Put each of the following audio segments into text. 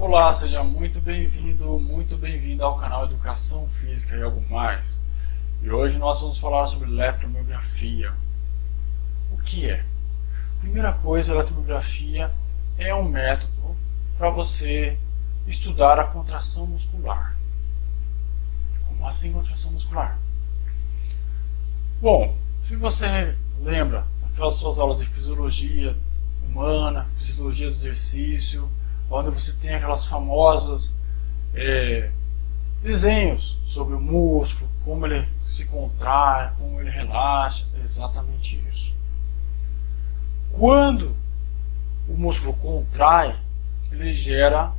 Olá, seja muito bem-vindo ao canal Educação Física e Algo Mais. E hoje nós vamos falar sobre eletromiografia. O que é? Primeira coisa, a eletromiografia é um método para você estudar a contração muscular. Como assim contração muscular? Bom, se você lembra daquelas suas aulas de fisiologia humana, fisiologia do exercício, onde você tem aquelas famosas desenhos sobre o músculo, como ele se contrai, como ele relaxa, é exatamente isso. Quando o músculo contrai, ele gera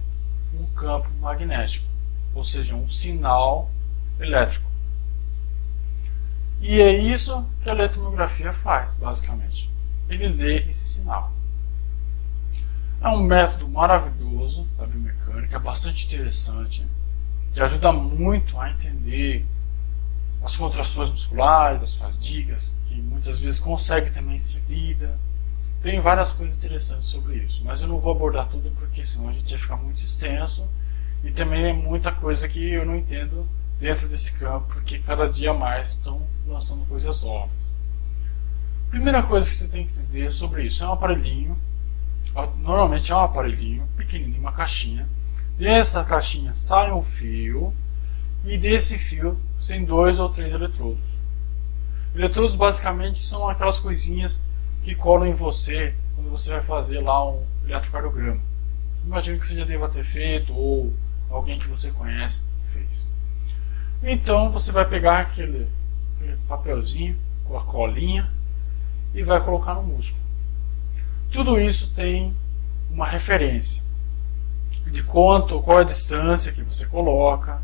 um campo magnético, ou seja, um sinal elétrico. E é isso que a eletromiografia faz, basicamente. Ele lê esse sinal. É um método maravilhoso da biomecânica, bastante interessante, que ajuda muito a entender as contrações musculares, as fadigas, que muitas vezes consegue também ser lida. Tem várias coisas interessantes sobre isso, mas eu não vou abordar tudo porque senão a gente vai ficar muito extenso e também é muita coisa que eu não entendo dentro desse campo, porque cada dia mais estão lançando coisas novas. Primeira coisa que você tem que entender sobre isso é um aparelhinho. Normalmente é um aparelhinho pequenininho, uma caixinha. Dessa caixinha sai um fio e desse fio tem 2 ou 3 eletrodos. Eletrodos basicamente são aquelas coisinhas que colam em você quando você vai fazer lá um eletrocardiograma. Imagino que você já deva ter feito ou alguém que você conhece fez. Então você vai pegar aquele papelzinho com a colinha e vai colocar no músculo. Tudo isso tem uma referência de qual é a distância que você coloca.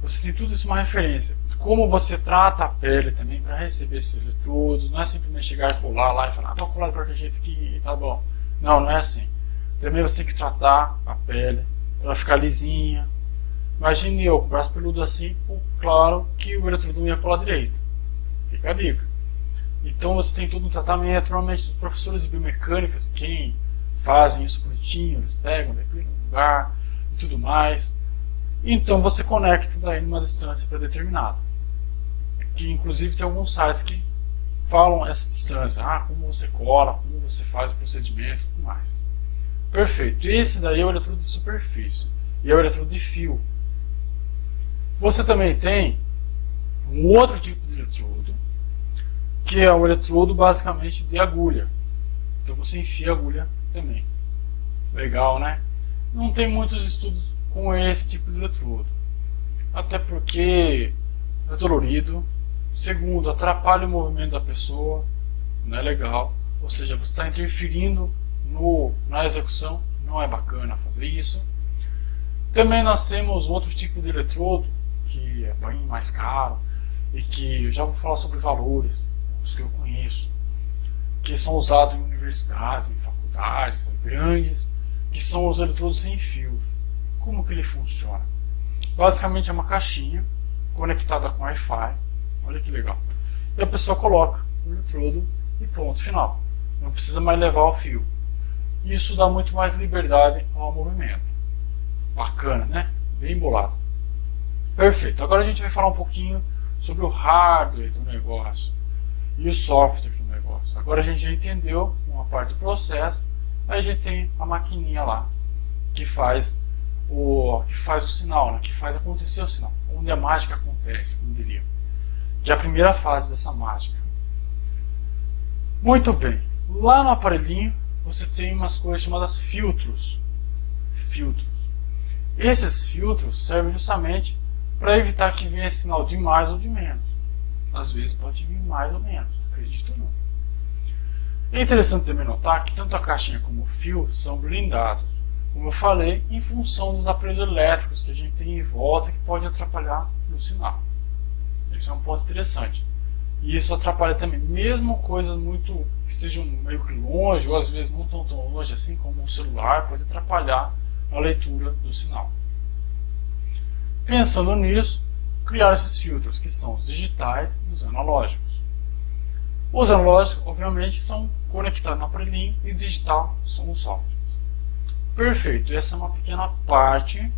Você tem tudo isso uma referência. Como você trata a pele também para receber esses eletrodos. Não é simplesmente chegar e colar lá e falar, vou colar de qualquer jeito aqui e tá bom. Não, não é assim. Também você tem que tratar a pele para ela ficar lisinha. Imagine eu com o braço peludo assim, claro que o eletrodo não ia colar direito. Fica a dica. Então você tem todo um tratamento. Normalmente os professores de biomecânicas, quem fazem isso bonitinho, eles pegam, depilam no lugar e tudo mais. Então você conecta daí numa distância predeterminada. Que inclusive tem alguns sites que falam essa distância, como você cola, como você faz o procedimento e tudo mais. Perfeito. Esse daí é o eletrodo de superfície e é o eletrodo de fio. Você também tem um outro tipo de eletrodo, que é o eletrodo basicamente de agulha. Então você enfia a agulha também. Legal, né? Não tem muitos estudos com esse tipo de eletrodo. Até porque é dolorido. Segundo, atrapalha o movimento da pessoa. Não é legal. Ou seja, você está interferindo na execução. Não é bacana fazer isso. Também nós temos outro tipo de eletrodo, que é bem mais caro. E que eu já vou falar sobre valores. Os que eu conheço, que são usados em universidades, em faculdades grandes, que são os eletrodos sem fios. Como que ele funciona? Basicamente é uma caixinha conectada com Wi-Fi. Olha que legal. E a pessoa coloca o eletrodo e ponto final. Não precisa mais levar o fio. Isso dá muito mais liberdade ao movimento. Bacana, né? Bem bolado. Perfeito. Agora a gente vai falar um pouquinho sobre o hardware do negócio e o software do negócio. Agora a gente já entendeu uma parte do processo, aí a gente tem a maquininha lá que faz o sinal, né? Que faz acontecer o sinal, onde a mágica acontece, como diria. Que é a primeira fase dessa mágica. Muito bem. Lá no aparelhinho você tem umas coisas chamadas filtros. Esses filtros servem justamente para evitar que venha sinal de mais ou de menos. Às vezes pode vir mais ou menos, acredito ou não. É interessante também notar que tanto a caixinha como o fio são blindados, como eu falei, em função dos aparelhos elétricos que a gente tem em volta que pode atrapalhar no sinal. Esse é um ponto interessante. E isso atrapalha também, mesmo coisas muito que estejam meio que longe, ou às vezes não tão longe assim, como um celular, pode atrapalhar a leitura do sinal. Pensando nisso, criar esses filtros, que são os digitais e os analógicos. Os analógicos, obviamente, são conectados no aparelhinho e o digital são os softwares. Perfeito, essa é uma pequena parte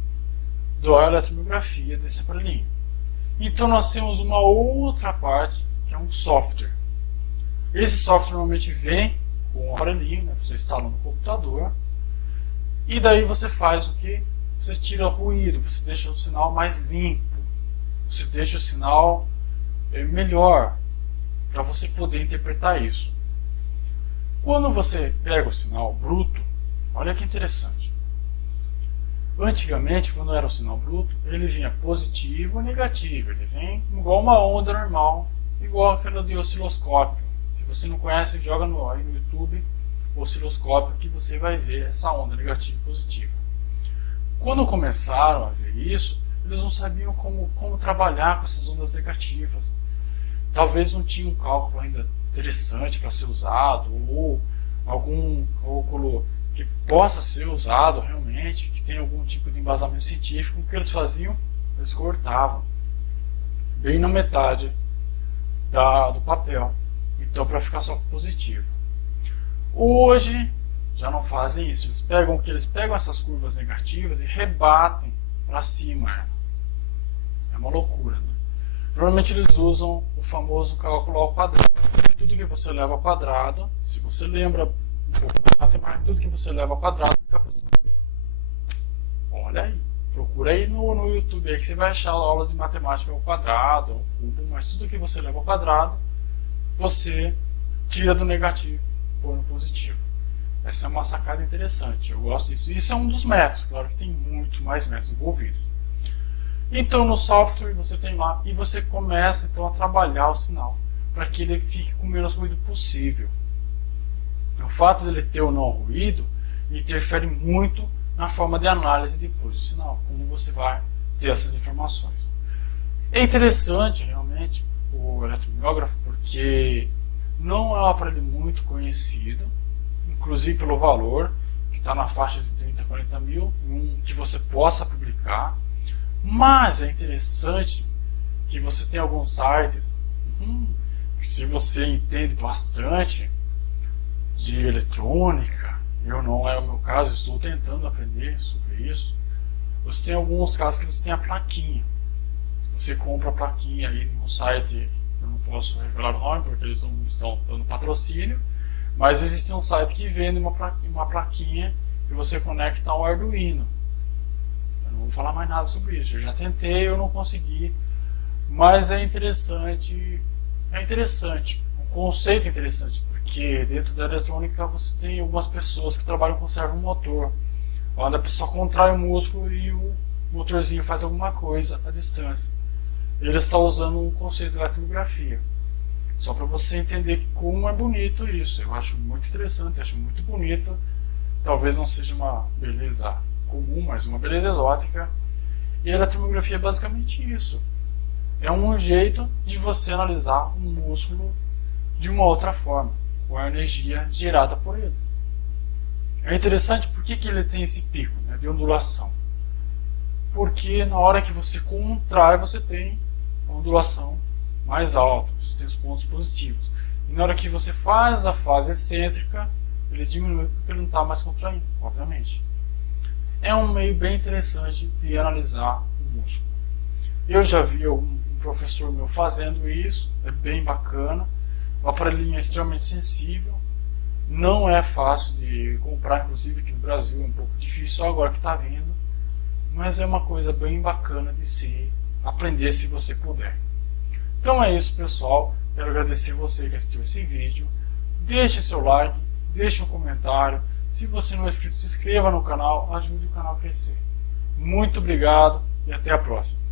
da eletromiografia desse aparelhinho. Então nós temos uma outra parte que é um software. Esse software normalmente vem com o aparelhinho, né? Você instala no computador e daí você faz o que? Você tira ruído, você deixa o sinal mais limpo, você deixa o sinal melhor para você poder interpretar isso. Quando você pega o sinal bruto, olha que interessante. Antigamente, quando era o sinal bruto, ele vinha positivo ou negativo. Ele vem igual uma onda normal, igual aquela de osciloscópio. Se você não conhece, joga aí no YouTube osciloscópio que você vai ver essa onda negativa e positiva. Quando começaram a ver isso, eles não sabiam como trabalhar com essas ondas negativas. Talvez não tinha um cálculo ainda interessante para ser usado, ou algum cálculo que possa ser usado realmente, que tenha algum tipo de embasamento científico. O que eles faziam? Eles cortavam bem na metade do papel, então para ficar só positivo. Hoje já não fazem isso, eles pegam essas curvas negativas e rebatem para cima. É uma loucura, né? Provavelmente eles usam o famoso cálculo ao quadrado. Tudo que você leva ao quadrado, se você lembra um pouco de matemática, tudo que você leva ao quadrado fica positivo. Olha aí, procura aí no YouTube aí que você vai achar aulas de matemática ao quadrado, ao cubo, mas tudo que você leva ao quadrado, você tira do negativo e põe no positivo. Essa é uma sacada interessante, eu gosto disso. Isso é um dos métodos, claro que tem muito mais métodos envolvidos. Então no software você tem lá e você começa então a trabalhar o sinal para que ele fique com o menos ruído possível. O fato dele ter ou não ruído interfere muito na forma de análise depois do sinal, como você vai ter essas informações. É interessante realmente o eletromiógrafo porque não é um aparelho muito conhecido, inclusive pelo valor, que está na faixa de 30, 40 mil, que você possa publicar. Mas é interessante que você tem alguns sites que, se você entende bastante de eletrônica, não é o meu caso, estou tentando aprender sobre isso. Você tem alguns casos que você tem a plaquinha. Você compra a plaquinha aí no site, eu não posso revelar o nome porque eles não estão dando patrocínio, mas existe um site que vende uma plaquinha que você conecta ao Arduino. Eu não vou falar mais nada sobre isso, eu já tentei, eu não consegui, mas é interessante, um conceito interessante, porque dentro da eletrônica você tem algumas pessoas que trabalham com servomotor, onde a pessoa contrai o músculo e o motorzinho faz alguma coisa à distância. Ele está usando um conceito de eletromiografia. Só para você entender como é bonito isso. Eu acho muito interessante, acho muito bonito. Talvez não seja uma beleza comum, mas uma beleza exótica. E a eletromiografia é basicamente isso. É um jeito de você analisar um músculo de uma outra forma, com a energia gerada por ele. É interessante porque que ele tem esse pico, né, de ondulação. Porque na hora que você contrai, você tem a ondulação mais alta, você tem os pontos positivos. E na hora que você faz a fase excêntrica, ele diminui porque ele não está mais contraindo, obviamente. É um meio bem interessante de analisar o músculo. Eu já vi um professor meu fazendo isso, é bem bacana. O aparelhinho é extremamente sensível, não é fácil de comprar, inclusive aqui no Brasil é um pouco difícil, só agora que está vindo, mas é uma coisa bem bacana de se aprender se você puder. Então é isso, pessoal. Quero agradecer você que assistiu esse vídeo. Deixe seu like, deixe um comentário. Se você não é inscrito, se inscreva no canal, ajude o canal a crescer. Muito obrigado e até a próxima.